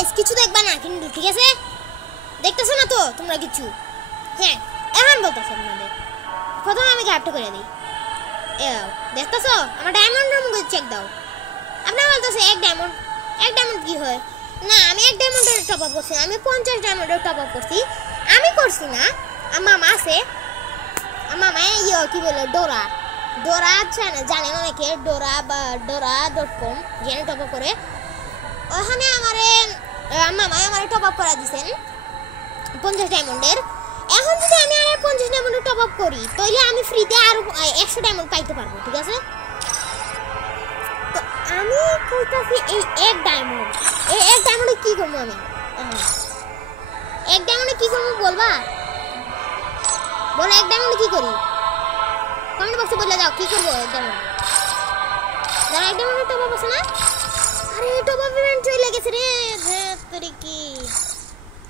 Guys কিছু দেখবা না কিন্তু, ঠিক আছে? দেখতেছো না তো তোমরা কিছু? হ্যাঁ এখন বলতেছো আপনাদের। প্রথমে আমি গায়েবটা করে দিই। দেখতেছো আমার ডায়মন্ডের মুখে চেক দাও। আপনারা বলতেছে এক ডায়মন্ড কি হয়? না, আমি এক ডায়মন্ডের টপ আপ করছি, আমি 50 ডায়মন্ডের টপ আপ করছি। আমি করছি না, আমার মামা আছে, আমার মামা কি বলে ডোরা আছে না, জানেন অনেকে, ডোরা.com জেনে টপ আপ করে। ওখানে মামাই আমারে টপ আপ করা দিছেন 50 ডায়মন্ডের। এখন যদি আমি আর 50 ডায়মন্ডের টপ আপ করি তাহলে আমি ফ্রিতে আরো 100 ডায়মন্ড পাইতে পারবো, ঠিক আছে? তো আমি কইতাছি এই এক ডায়মন্ডে কি করবো আমি? এক ডায়মন্ডে কি করবো বলবা? বলো এক ডায়মন্ডে কি করি? কমেন্ট বক্সে বলে দাও কি করবো এক ডায়মন্ডে। যারা এক ডায়মন্ডে টপ আপ আছে না, আরে টপ আপ ইভেন্ট চলে গেছে রে, তোরে কি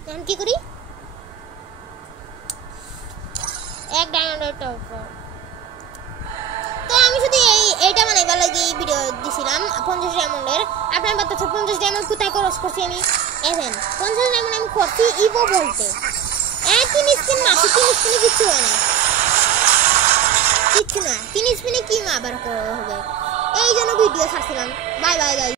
এখন কি করি? এক ডায়মন্ডের টপ আপ। তো আমি শুধু এইটা বানাইবার লাগি এই ভিডিও দিছিলাম 50 ডায়মন্ডের। আপনার বাতাচ্ছে 50 ডায়মন্ড কোথায় খরচ করছি আমি? 50 ডায়মন্ড আমি করছি ইভো বলতে। 3 স্পিন মাসি, 3 স্পিনে কিচ্ছু হয় না, কিচ্ছু না। 3 স্পিনে কি আবার হবে? এই জন্য ভিডিও ছাড়ছিলাম। Bye bye guys.